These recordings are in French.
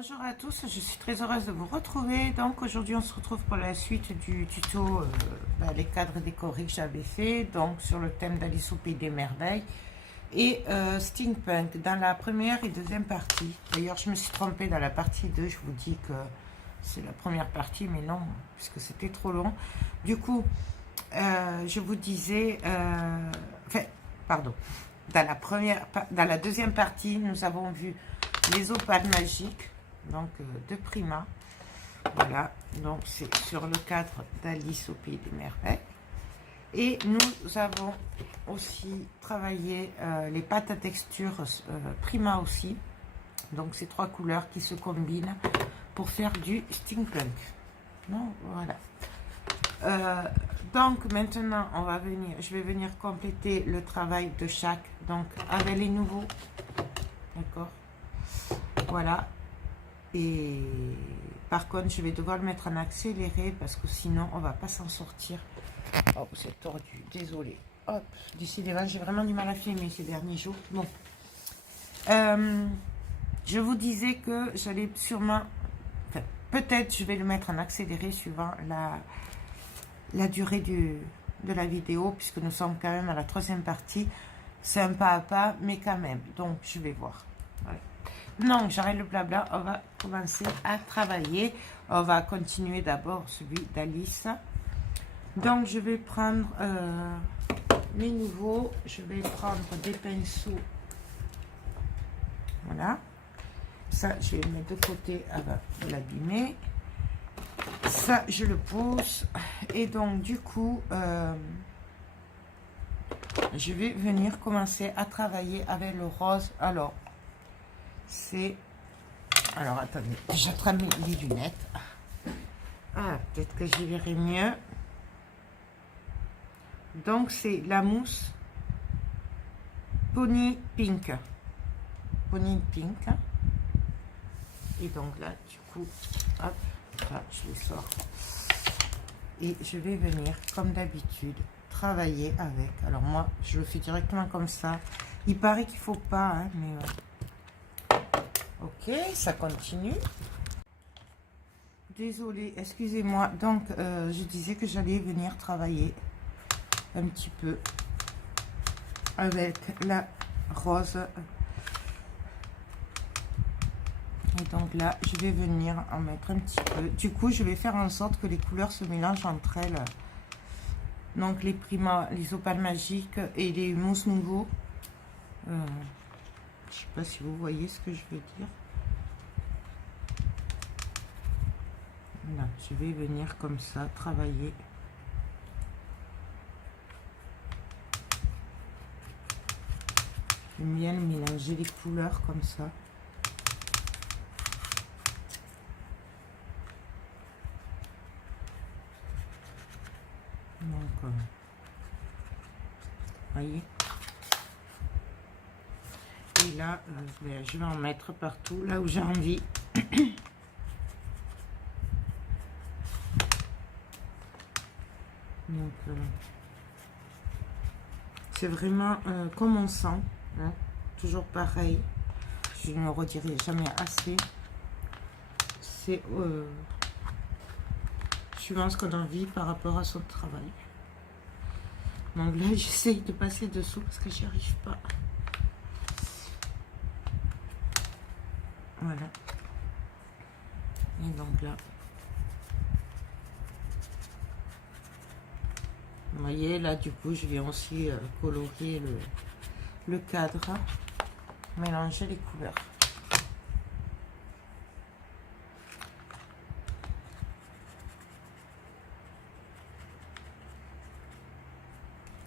Bonjour à tous, je suis très heureuse de vous retrouver. Donc aujourd'hui on se retrouve pour la suite du tuto les cadres décorés que j'avais fait, donc sur le thème d'Alice au Pays des Merveilles et Steampunk dans la première et deuxième partie. D'ailleurs je me suis trompée dans la partie 2, je vous dis que c'est la première partie mais non, puisque c'était trop long. Du coup je vous disais, pardon, dans la deuxième partie nous avons vu les opales magiques, donc de Prima. Voilà, donc c'est sur le cadre d'Alice au Pays des Merveilles. Et nous avons aussi travaillé les pâtes à texture Prima aussi. Donc ces trois couleurs qui se combinent pour faire du steampunk. Donc voilà. Donc maintenant je vais venir compléter le travail de chaque, donc avec les nouveaux, d'accord. Voilà, et par contre je vais devoir le mettre en accéléré parce que sinon on va pas s'en sortir. Oh, c'est tordu, désolé. Hop, décidément j'ai vraiment du mal à filmer ces derniers jours. Bon, je vous disais que j'allais sûrement, enfin, peut-être je vais le mettre en accéléré suivant la durée de la vidéo, puisque nous sommes quand même à la troisième partie. C'est un pas à pas, mais quand même, donc je vais voir. Voilà. Non, j'arrête le blabla, on va commencer à travailler. On va continuer d'abord celui d'Alice. Donc je vais prendre mes nouveaux, je vais prendre des pinceaux. Voilà. Ça, je vais le mettre de côté avant de l'abîmer. Ça, je le pose. Et donc du coup, je vais venir commencer à travailler avec le rose. Alors, c'est... Alors, attendez, j'attrape les lunettes. Ah, peut-être que j'y verrai mieux. Donc, c'est la mousse Pony Pink. Pony Pink. Et donc là, du coup, hop, là, je les sors. Et je vais venir, comme d'habitude, travailler avec. Alors moi, je le fais directement comme ça. Il paraît qu'il faut pas, hein, mais... Ok, ça continue. Désolée, excusez-moi. Donc, je disais que j'allais venir travailler un petit peu avec la rose. Et donc là, je vais venir en mettre un petit peu. Du coup, je vais faire en sorte que les couleurs se mélangent entre elles. Donc, les Prima, les opales magiques et les mousses nouveaux. Je sais pas si vous voyez ce que je veux dire. Là, je vais venir comme ça travailler. J'aime bien mélanger les couleurs comme ça. Donc, voyez. Et là, je vais en mettre partout, là où j'ai envie. Donc, c'est vraiment comme on sent, hein, toujours pareil. Je ne me redirai jamais assez. C'est suivant ce qu'on a envie par rapport à son travail. Donc là, j'essaye de passer dessous parce que j'y arrive pas. Voilà. Et donc là, vous voyez, là, du coup, je viens aussi colorier le cadre, mélanger les couleurs.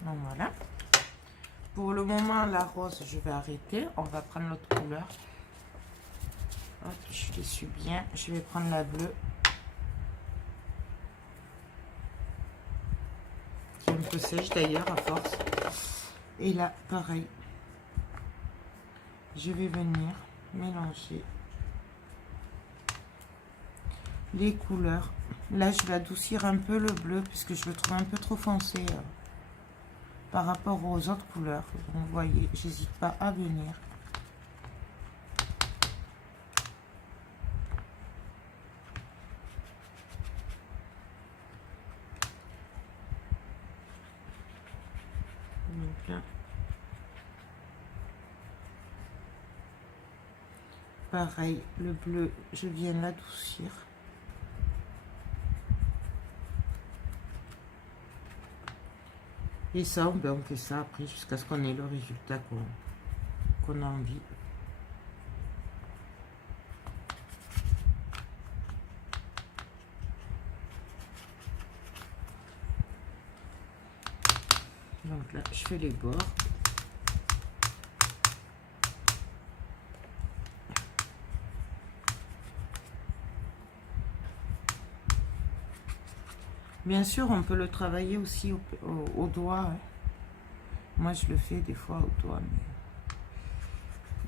Donc voilà. Pour le moment, la rose, je vais arrêter. On va prendre l'autre couleur. Hop, je les suis bien. Je vais prendre la bleue. Qui est un peu sèche d'ailleurs à force. Et là, pareil. Je vais venir mélanger les couleurs. Là, je vais adoucir un peu le bleu puisque je le trouve un peu trop foncé par rapport aux autres couleurs. Donc, vous voyez, j'hésite pas à venir pareil, le bleu, je viens l'adoucir. Et ça, ben, on fait ça après jusqu'à ce qu'on ait le résultat qu'on a envie. Donc là, je fais les bords. Bien sûr, on peut le travailler aussi au doigt. Hein. Moi, je le fais des fois au doigt.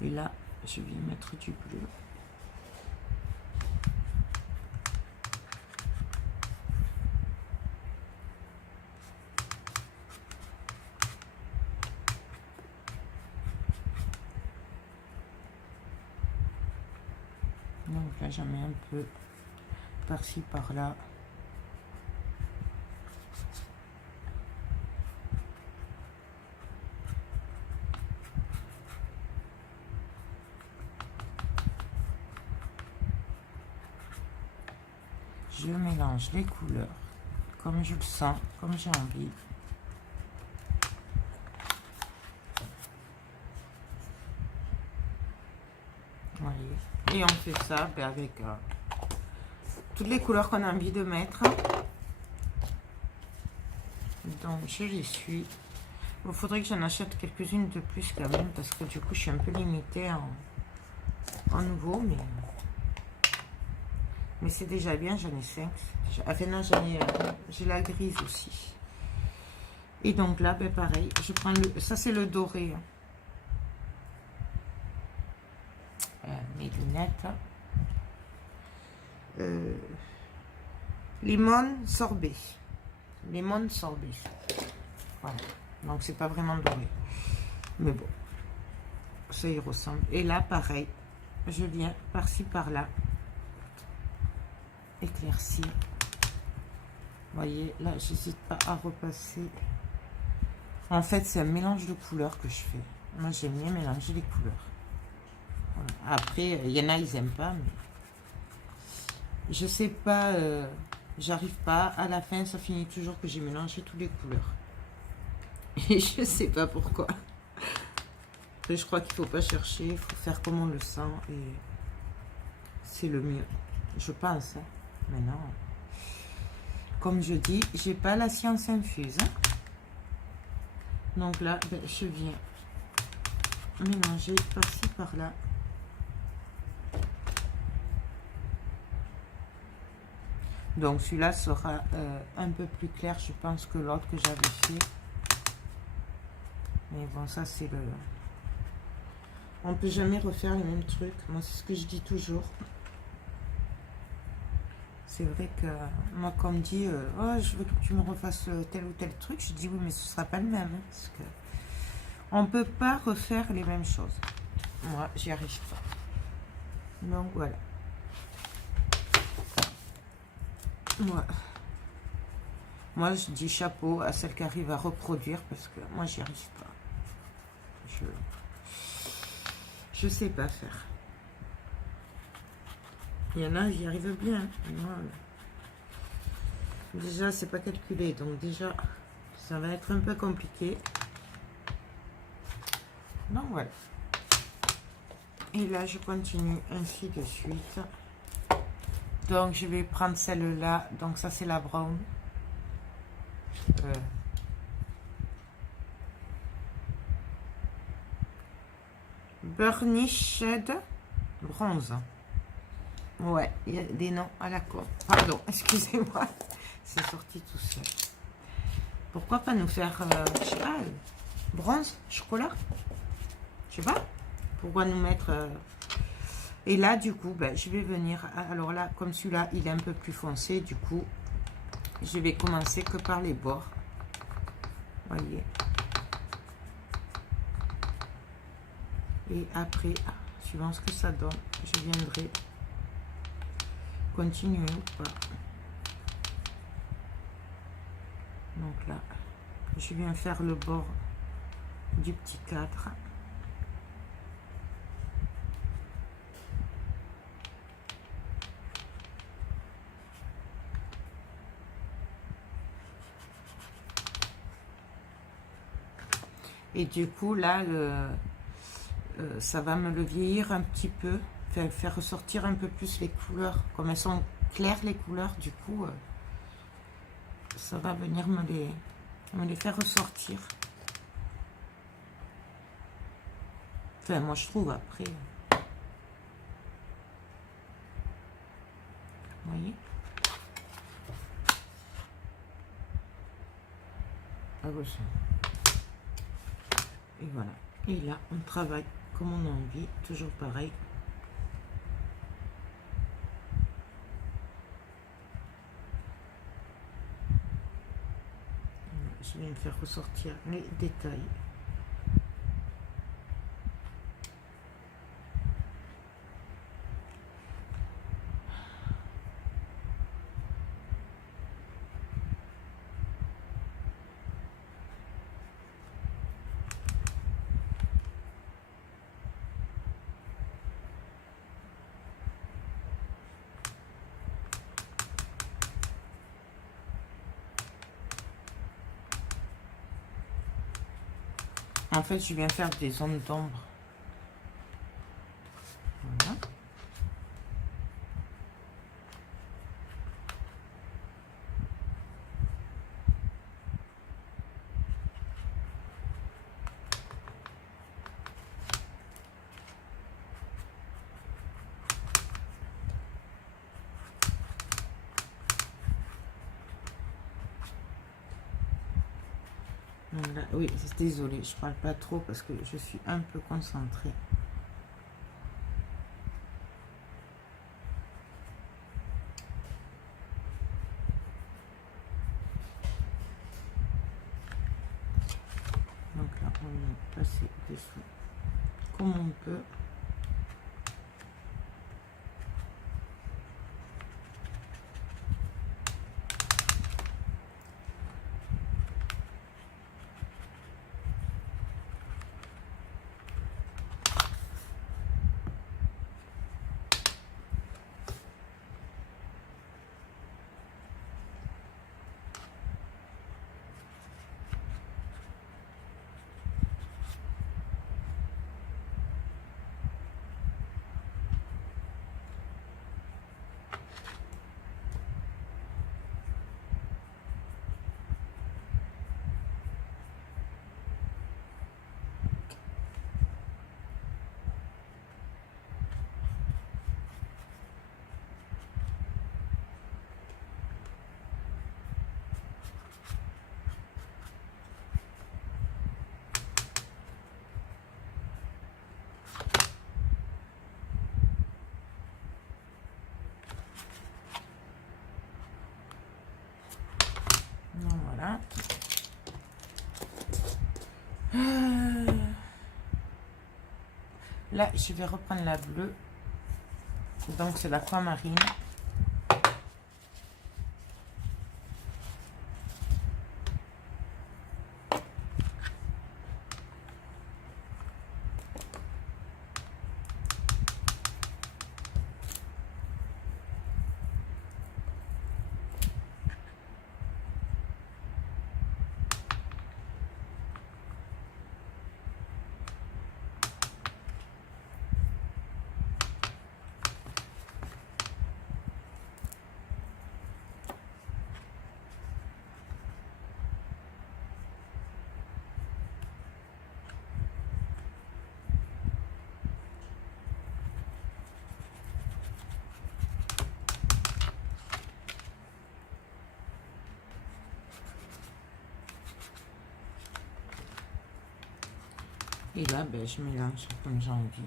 Mais... Et là, je vais mettre du bleu. Donc là, j'en mets un peu par-ci, par-là. Je mélange les couleurs comme je le sens, comme j'ai envie. Voyez. Et on fait ça avec toutes les couleurs qu'on a envie de mettre. Donc je les suis. Il faudrait que j'en achète quelques-unes de plus quand même, parce que du coup je suis un peu limitée en nouveau, mais c'est déjà bien, j'en ai 5. Enfin non, j'ai la grise aussi. Et donc là, ben pareil, je prends ça c'est le doré. Mes lunettes. Limon sorbet. Limon sorbet. Voilà. Donc c'est pas vraiment doré. Mais bon, ça y ressemble. Et là, pareil, je viens par-ci, par-là, éclaircir. Vous voyez, là, j'hésite pas à repasser. En fait, c'est un mélange de couleurs que je fais. Moi, j'aime bien mélanger les couleurs. Voilà. Après, il y en a, ils aiment pas, mais je sais pas, j'arrive pas. À la fin, ça finit toujours que j'ai mélangé toutes les couleurs. Et je sais pas pourquoi. Après, je crois qu'il faut pas chercher, il faut faire comme on le sent et c'est le mieux. Je pense. Hein. Maintenant, comme je dis, j'ai pas la science infuse. Hein. Donc là, ben, je viens mélanger par-ci, par-là. Donc celui-là sera un peu plus clair, je pense, que l'autre que j'avais fait. Mais bon, ça c'est le... On ne peut jamais refaire les mêmes trucs. Moi, c'est ce que je dis toujours. C'est vrai que moi, comme dit, oh, je veux que tu me refasses tel ou tel truc, je dis oui, mais ce ne sera pas le même. Hein, parce que on ne peut pas refaire les mêmes choses. Moi, j'y arrive pas. Donc voilà. Moi, je dis chapeau à celle qui arrive à reproduire parce que moi, j'y arrive pas. Je sais pas faire. Il y en a, j'y arrive bien. Voilà. Déjà, c'est pas calculé, donc déjà, ça va être un peu compliqué. Donc voilà. Et là, je continue ainsi de suite. Donc, je vais prendre celle-là. Donc, ça, c'est la brown. Burnished bronze. Ouais, il y a des noms à la con. Pardon, excusez-moi. C'est sorti tout seul. Pourquoi pas nous faire, je sais pas, bronze, chocolat? Je sais pas. Pourquoi nous mettre... Et là, du coup, ben, je vais venir... Alors là, comme celui-là, il est un peu plus foncé, du coup, je vais commencer que par les bords. Voyez. Et après, suivant ce que ça donne, je viendrai continuer ou pas. Donc là, je viens faire le bord du petit cadre. Et du coup, là, ça va me le vieillir un petit peu, faire ressortir un peu plus les couleurs. Comme elles sont claires, les couleurs, du coup, ça va venir me les faire ressortir. Enfin, moi, je trouve, après. Vous voyez? À gauche. Et voilà. Et là, on travaille comme on a envie, toujours pareil. Je vais me faire ressortir les détails. En fait, je viens faire des zones d'ombre. Voilà. Voilà. Oui, désolée, je parle pas trop parce que je suis un peu concentrée. Donc là, on vient passer dessous comme on peut. Donc, voilà. Là, je vais reprendre la bleue. Donc, c'est l'aquamarine. Et là, ben, je mélange comme j'ai envie.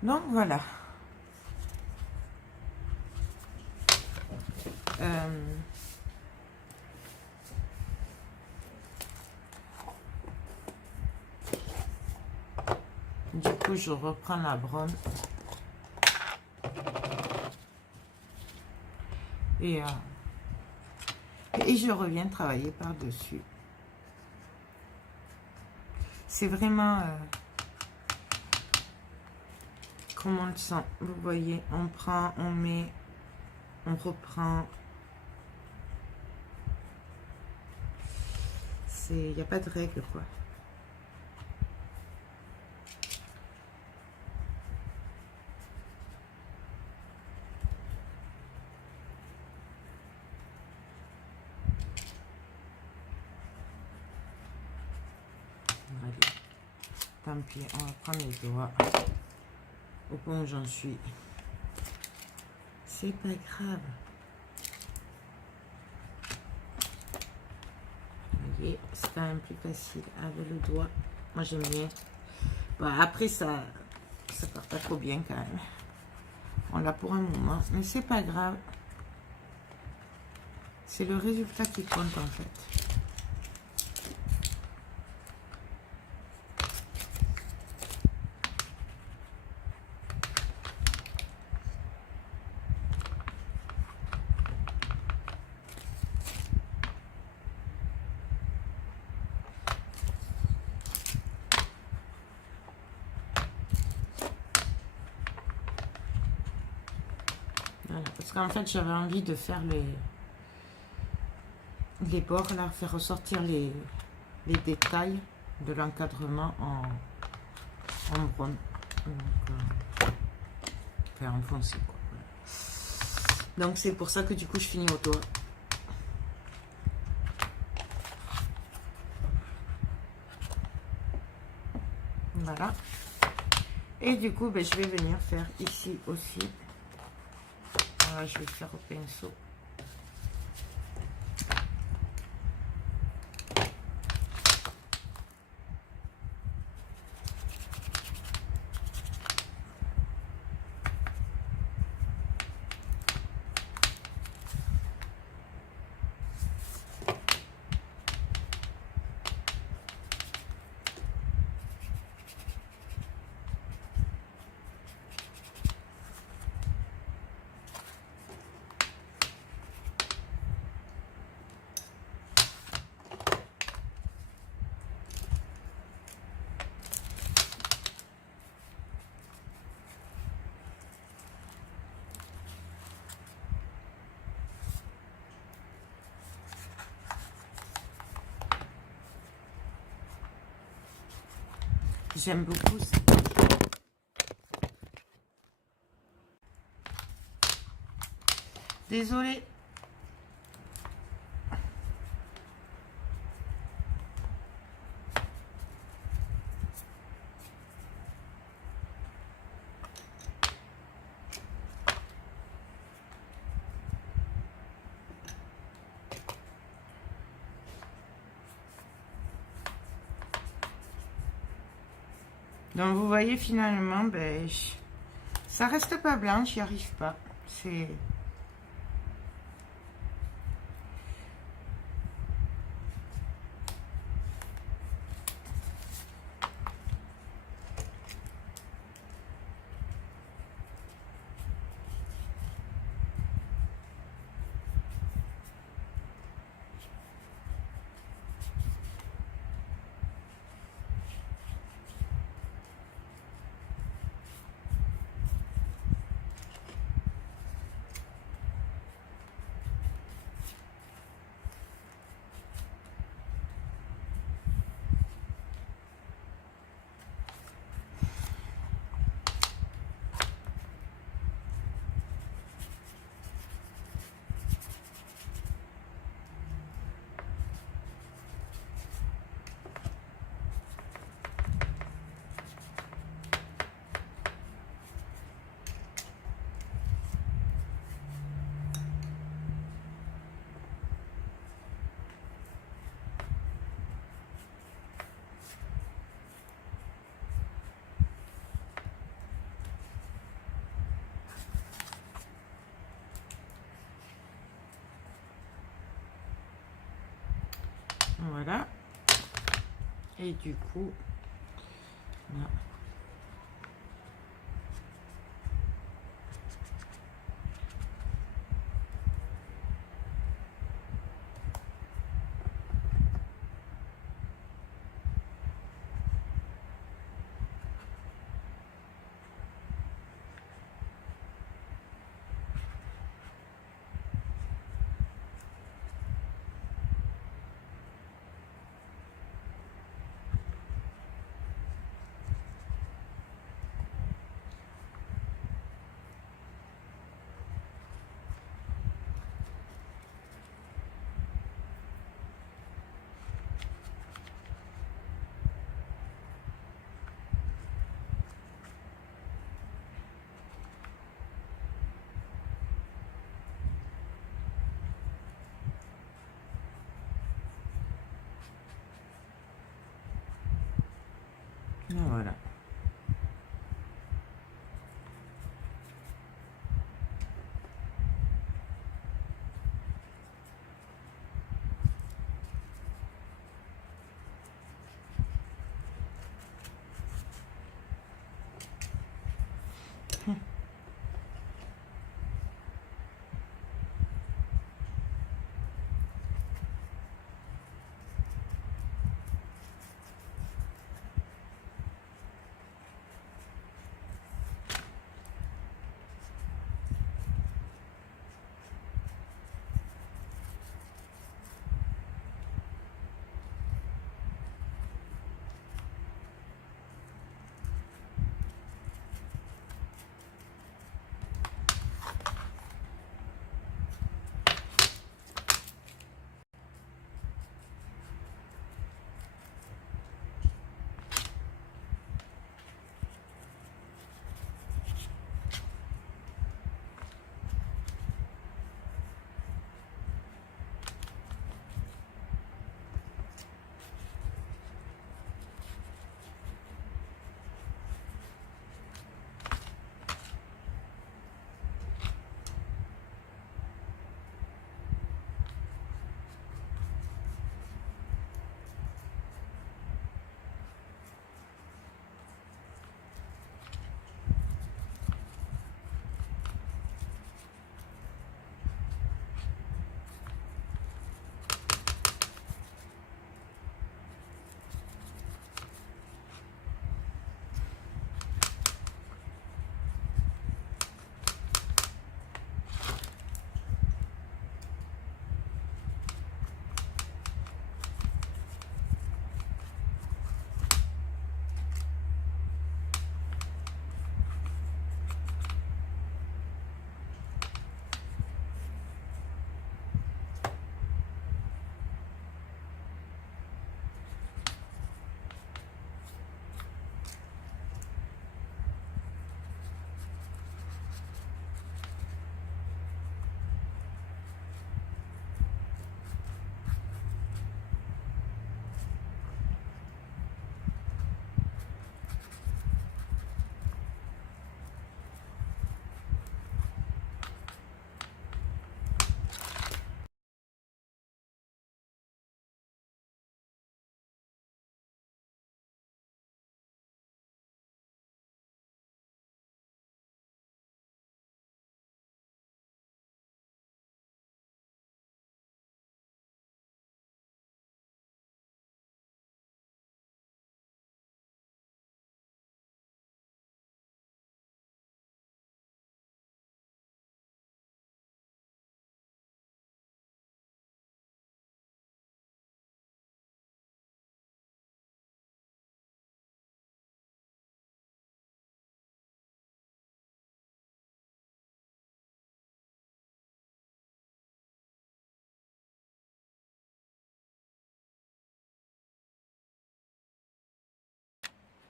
Donc voilà. Du coup, je reprends la brume. Et je reviens travailler par-dessus. C'est vraiment comme on le sent. Vous voyez, on prend, on met, on reprend. Il n'y a pas de règle, quoi. Allez. Tant pis, on va prendre les doigts. Au point où j'en suis. C'est pas grave. Vous voyez, c'est quand même plus facile avec le doigt. Moi, j'aime bien. Bon, après, ça part pas trop bien quand même. On l'a pour un moment, mais c'est pas grave. C'est le résultat qui compte en fait. Voilà, parce qu'en fait, j'avais envie de faire les bords, là, faire ressortir les détails de l'encadrement en brun. Donc, faire en foncé, quoi. Voilà. Donc, c'est pour ça que du coup, je finis au doigt. Voilà. Et du coup, ben, je vais venir faire ici aussi. Voilà, je vais faire au pinceau. J'aime beaucoup ça. Désolée. Donc vous voyez finalement, ben, ça reste pas blanc, j'y arrive pas. C'est... Et du coup, là. Et voilà.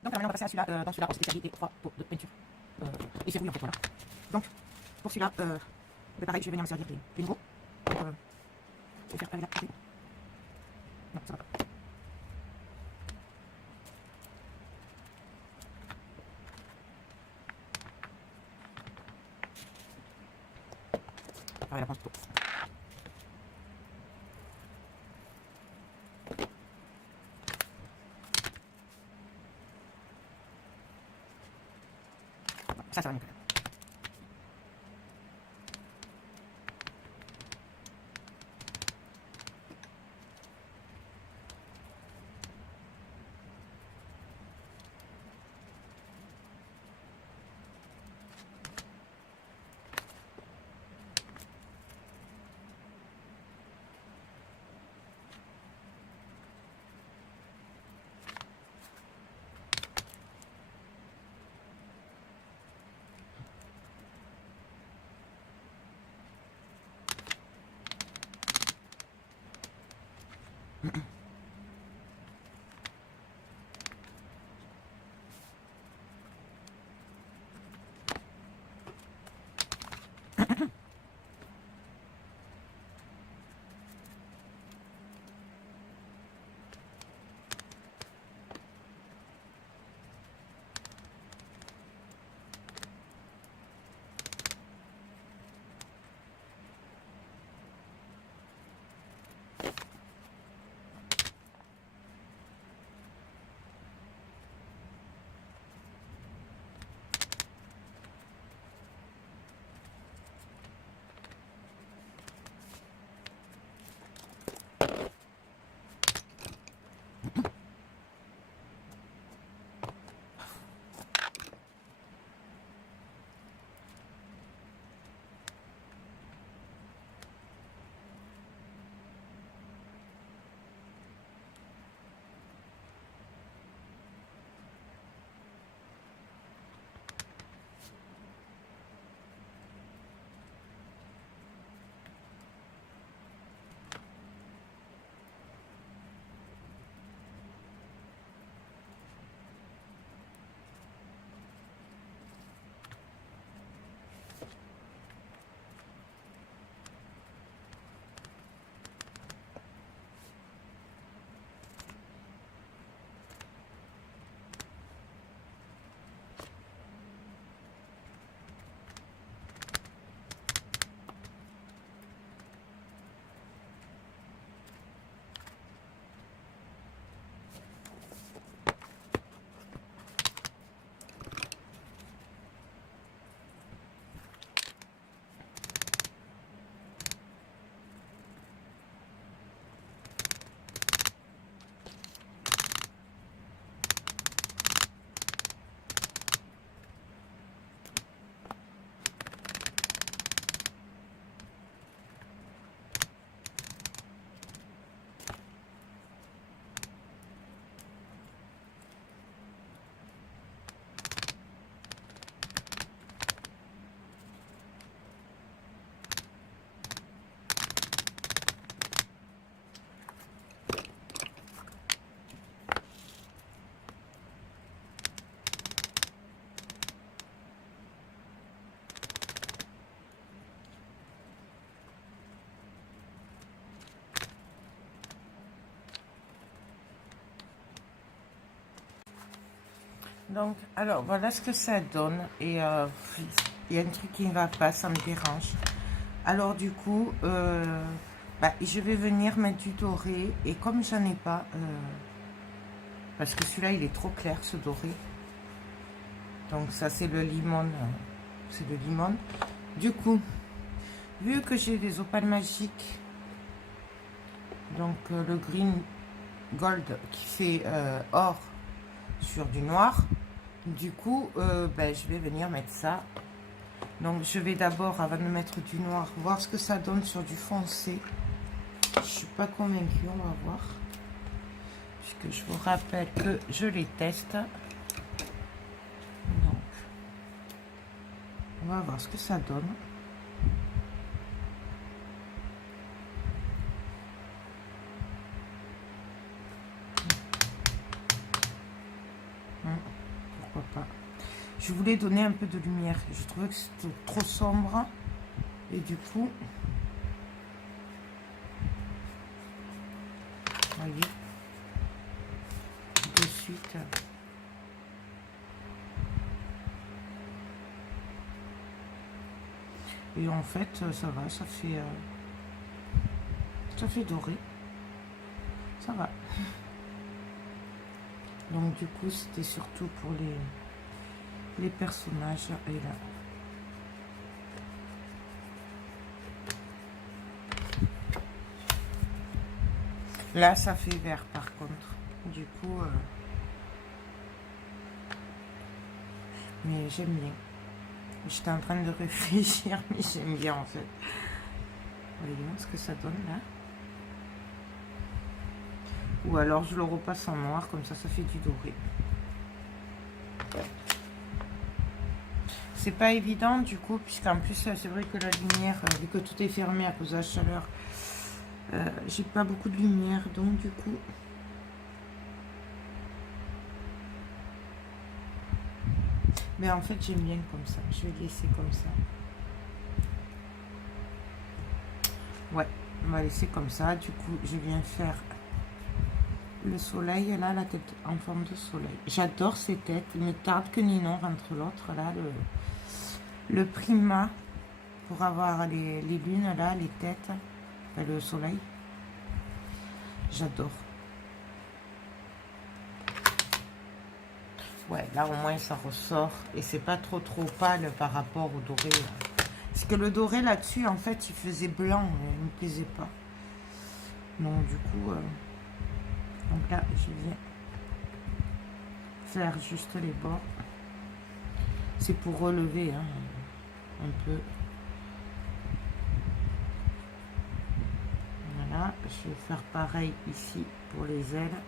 Donc là, maintenant, on va passer à celui-là. Dans celui-là, on spécialité 3 pots de peinture. Et c'est rouille en fait, voilà. Donc, pour celui-là, pareil, je vais venir me servir des nouveaux. Donc, je vais faire avec la. Non, ça va pas. Pareil, la planche de pot. ça va mieux. Donc, alors, voilà ce que ça donne. Et il y a un truc qui ne va pas, ça me dérange. Alors, du coup, je vais venir mettre du doré. Et comme j'en ai pas, parce que celui-là, il est trop clair, ce doré. Donc, ça, c'est le limon. C'est le limon. Du coup, vu que j'ai des opales magiques, donc le green gold qui fait or sur du noir, du coup je vais venir mettre ça. Donc je vais d'abord, avant de mettre du noir, voir ce que ça donne sur du foncé. Je suis pas convaincue, on va voir, puisque je vous rappelle que je les teste. Donc on va voir ce que ça donne. Pourquoi pas. Je voulais donner un peu de lumière. Je trouvais que c'était trop sombre. Et du coup, voyez, de suite. Et en fait, ça va, ça fait doré. Ça va. Donc du coup, c'était surtout les personnages. Et là. Là, ça fait vert par contre. Du coup, mais j'aime bien. J'étais en train de réfléchir, mais j'aime bien en fait. Voyons ce que ça donne là. Ou alors je le repasse en noir, comme ça fait du doré. C'est pas évident du coup, puisqu'en plus c'est vrai que la lumière, vu que tout est fermé à cause de la chaleur, j'ai pas beaucoup de lumière, donc du coup... Mais en fait j'aime bien comme ça, je vais laisser comme ça. Ouais, on va laisser comme ça, du coup je viens faire le soleil, là, la tête en forme de soleil. J'adore ces têtes, il me tarde que Ninon rentre l'autre, là, le Prima, pour avoir les lunes, là, les têtes, enfin, le soleil. J'adore. Ouais, là au moins ça ressort et c'est pas trop pâle par rapport au doré. Là. Parce que le doré là-dessus, en fait, il faisait blanc, il me plaisait pas. Donc du coup, donc là, je viens faire juste les bords. C'est pour relever hein, un peu. Voilà, je vais faire pareil ici pour les ailes.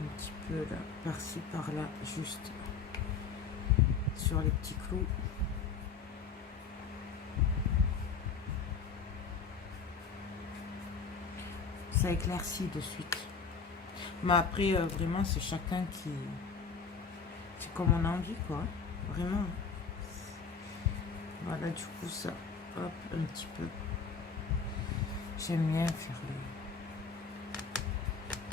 Un petit peu là, par-ci, par-là, juste sur les petits clous. Ça éclaircit de suite. Mais après, vraiment, c'est chacun qui... C'est comme on a envie, quoi. Vraiment. Voilà, du coup, ça, hop, un petit peu. J'aime bien faire les...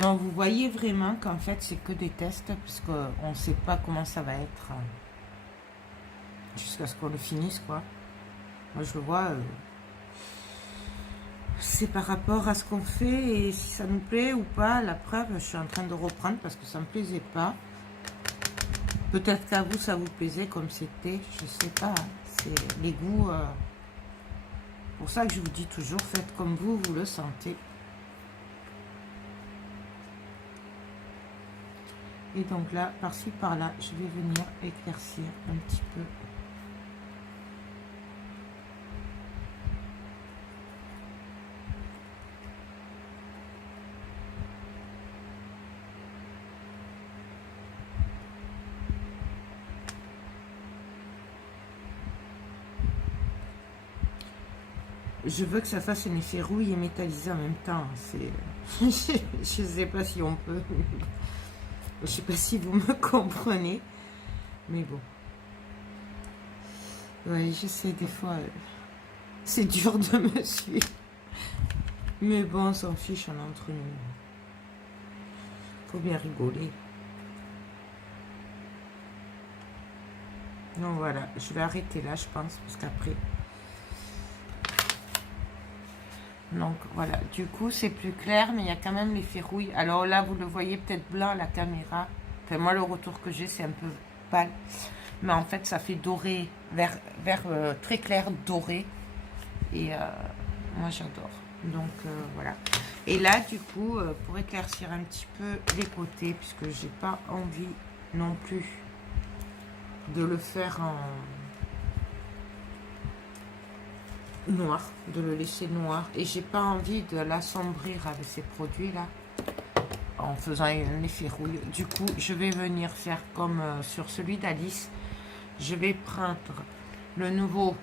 Donc, vous voyez vraiment qu'en fait, c'est que des tests, parce qu'on ne sait pas comment ça va être jusqu'à ce qu'on le finisse, quoi. Moi, je le vois... c'est par rapport à ce qu'on fait et si ça nous plaît ou pas. La preuve, je suis en train de reprendre parce que ça me plaisait pas. Peut-être qu'à vous, ça vous plaisait comme c'était. Je sais pas. C'est les goûts. Pour ça que je vous dis toujours, faites comme vous le sentez. Et donc là, par-ci, par-là, je vais venir éclaircir un petit peu. Je veux que ça fasse un effet rouille et métallisé en même temps. C'est, je sais pas si on peut. Je sais pas si vous me comprenez, mais bon. Oui, je sais des fois, c'est dur de me suivre. Mais bon, on s'en fiche, on est entre nous. Faut bien rigoler. Donc voilà, je vais arrêter là, je pense, parce qu'après... Donc voilà, du coup c'est plus clair, mais il y a quand même l'effet rouille. Alors là, vous le voyez peut-être blanc à la caméra. Enfin, moi, le retour que j'ai, c'est un peu pâle. Mais en fait, ça fait doré, vert très clair doré. Et moi, j'adore. Donc voilà. Et là, du coup, pour éclaircir un petit peu les côtés, puisque j'ai pas envie non plus de le faire en... noir, de le laisser noir, et j'ai pas envie de l'assombrir avec ces produits là en faisant un effet rouille. Du coup, je vais venir faire comme sur celui d'Alice. Je vais prendre le nouveau,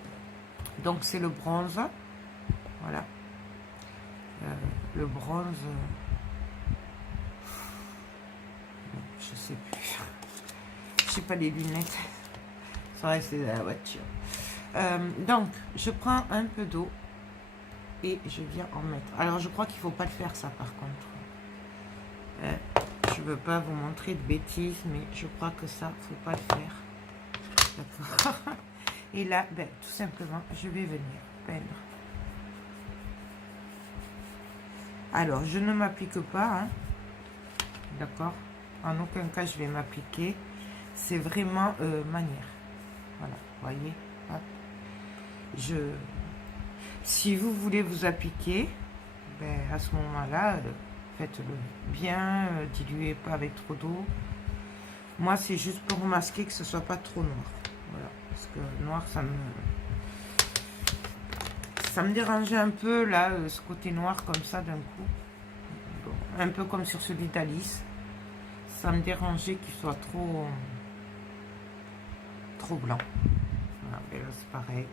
donc c'est le bronze, voilà, le bronze, je sais plus, je sais pas les lunettes, ça reste à la voiture. Donc, je prends un peu d'eau et je viens en mettre. Alors, je crois qu'il ne faut pas le faire, ça, par contre. Je ne veux pas vous montrer de bêtises, mais je crois que ça, il ne faut pas le faire. D'accord. Et là, ben, tout simplement, je vais venir peindre. Alors, je ne m'applique pas, hein, d'accord? En aucun cas, je vais m'appliquer. C'est vraiment manière. Voilà, voyez. Hop. Si vous voulez vous appliquer, ben, à ce moment-là, faites-le bien, diluez pas avec trop d'eau. Moi, c'est juste pour masquer que ce soit pas trop noir. Voilà, parce que noir, ça me dérangeait un peu, là, ce côté noir comme ça d'un coup. Bon, un peu comme sur celui d'Alice. Ça me dérangeait qu'il soit trop blanc. Voilà, et là, c'est pareil.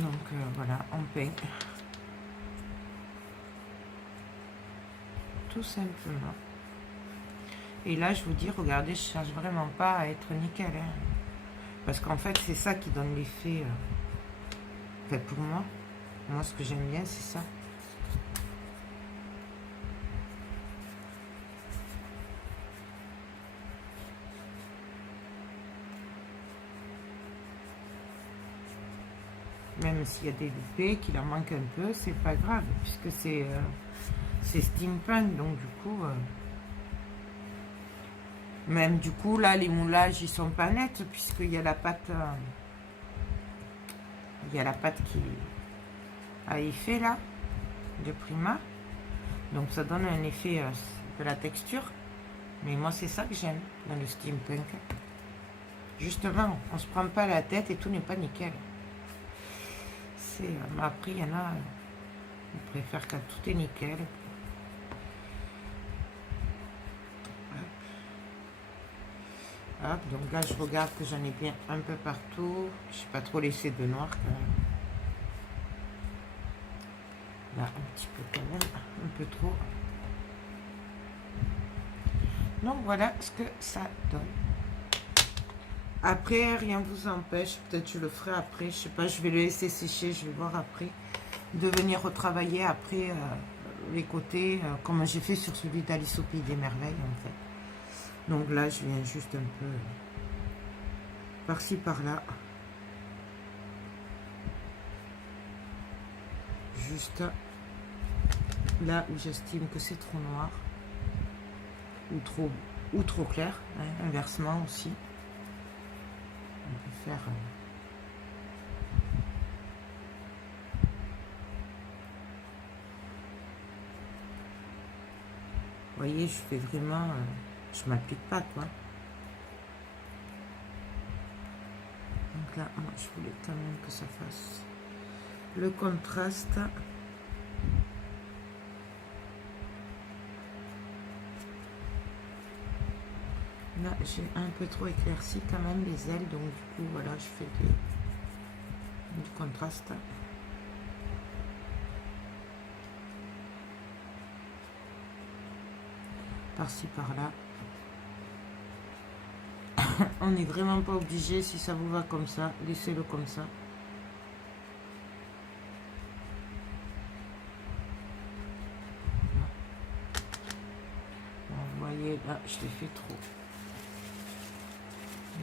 Donc, voilà, on peint. Tout simplement. Et là, je vous dis, regardez, je cherche vraiment pas à être nickel. Hein. Parce qu'en fait, c'est ça qui donne l'effet. Enfin, pour moi, ce que j'aime bien, c'est ça. Même s'il y a des loupés, qu'il en manque un peu, c'est pas grave, puisque c'est steampunk, donc du coup... même du coup, là, les moulages, ils sont pas nets, puisqu'il y a la pâte... il y a la pâte qui a effet, là, de Prima. Donc, ça donne un effet de la texture. Mais moi, c'est ça que j'aime dans le steampunk. Justement, on se prend pas la tête et tout n'est pas nickel. Mais après, il y en a... on préfère quand tout est nickel. Hop, donc là, je regarde que j'en ai bien un peu partout. Je n'ai pas trop laissé de noir quand même. Là, un petit peu quand même, un peu trop. Donc voilà ce que ça donne. Après, rien ne vous empêche, peut-être je le ferai après, je sais pas, je vais le laisser sécher, je vais voir après, de venir retravailler après les côtés, comme j'ai fait sur celui d'Alice au Pays des Merveilles en fait. Donc là, je viens juste un peu par-ci, par-là. Juste là où j'estime que c'est trop noir. Ou trop clair. Hein, inversement aussi. On peut faire... vous voyez, je fais vraiment... je m'applique pas, quoi. Donc là, moi, je voulais quand même que ça fasse le contraste. Là, j'ai un peu trop éclairci quand même les ailes, donc du coup, voilà, je fais du contraste. Par-ci, par-là. On n'est vraiment pas obligé, si ça vous va comme ça, laissez-le comme ça. Bon, vous voyez, là, je l'ai fait trop.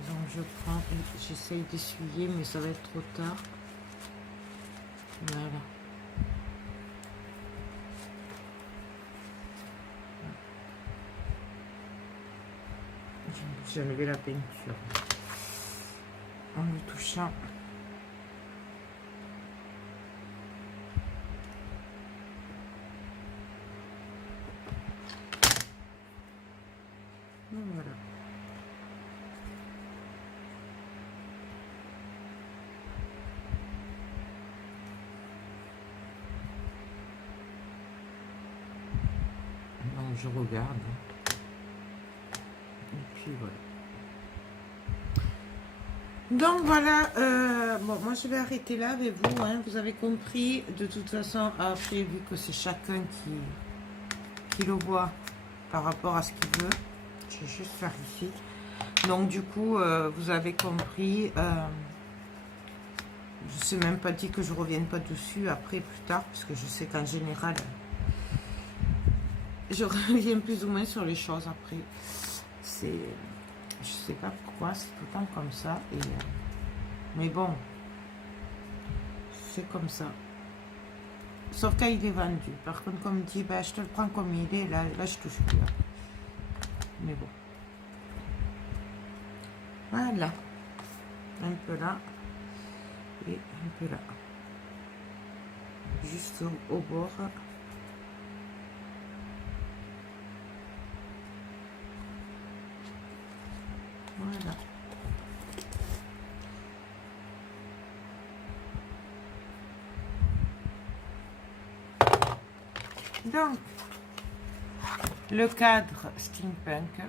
Donc je prends et j'essaye d'essuyer, mais ça va être trop tard. Voilà. J'ai enlevé la peinture en le touchant. Voilà. Donc je regarde. Et puis voilà. Donc voilà, bon, moi je vais arrêter là avec vous, hein, vous avez compris. De toute façon, après, vu que c'est chacun qui le voit par rapport à ce qu'il veut, je vais juste faire ici. Donc du coup, vous avez compris. Je ne sais même pas dit que je ne revienne pas dessus après, plus tard, parce que je sais qu'en général, je reviens plus ou moins sur les choses après. Je sais pas pourquoi, c'est tout le temps comme ça. Et, mais bon, c'est comme ça. Sauf quand il est vendu. Par contre, comme dit, bah, je te le prends comme il est, là je touche plus. Mais bon. Voilà. Un peu là. Et un peu là. Juste au bord. Voilà. Donc, le cadre steampunk.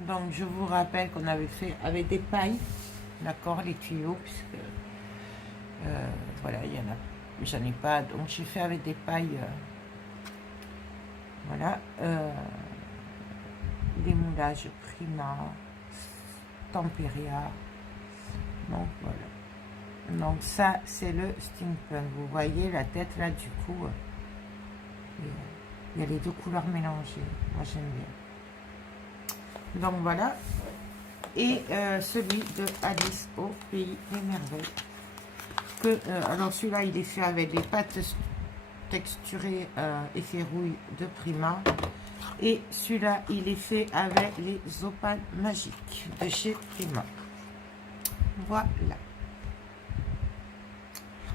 Donc, je vous rappelle qu'on avait fait avec des pailles, d'accord, les tuyaux, puisque voilà, il y en a, j'en ai pas, donc j'ai fait avec des pailles, voilà, des moulages Prima, Temperia, donc voilà. Donc ça, c'est le steampunk. Vous voyez la tête là, du coup, il y a les deux couleurs mélangées. Moi, j'aime bien. Donc voilà. Et celui de Alice au Pays des Merveilles. Alors celui-là, il est fait avec des pâtes texturées effet rouille de Prima. Et celui-là, il est fait avec les opales magiques de chez Prima. Voilà.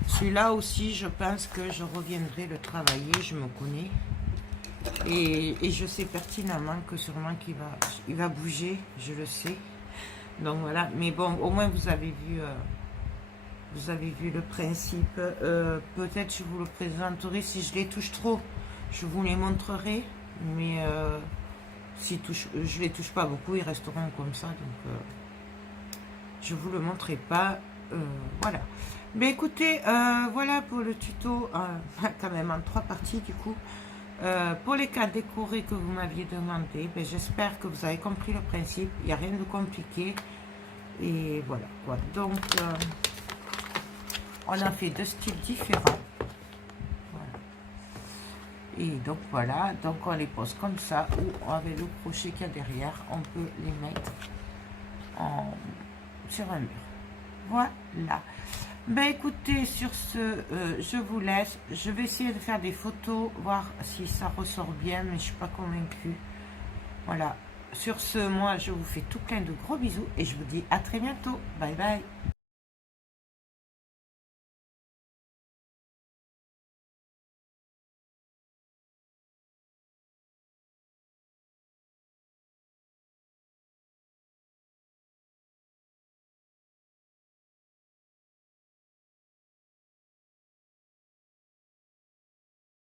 Celui-là aussi, je pense que je reviendrai le travailler, je me connais. Et je sais pertinemment que sûrement il va bouger, je le sais. Donc voilà, mais bon, au moins vous avez vu le principe. Peut-être je vous le présenterai si je les touche trop. Je vous les montrerai, mais si je les touche pas beaucoup, ils resteront comme ça. Donc je vous le montrerai pas. Voilà. Mais écoutez, voilà pour le tuto, quand même en 3 parties du coup. Pour les cadres décorés que vous m'aviez demandé, ben, j'espère que vous avez compris le principe. Il n'y a rien de compliqué. Et voilà quoi. Donc, on a fait 2 styles différents. Voilà. Et donc voilà. Donc on les pose comme ça. Ou avec le crochet qu'il y a derrière, on peut les mettre sur un mur. Voilà. Ben écoutez, sur ce, je vous laisse. Je vais essayer de faire des photos, voir si ça ressort bien, mais je ne suis pas convaincue. Voilà. Sur ce, moi, je vous fais tout plein de gros bisous et je vous dis à très bientôt. Bye bye.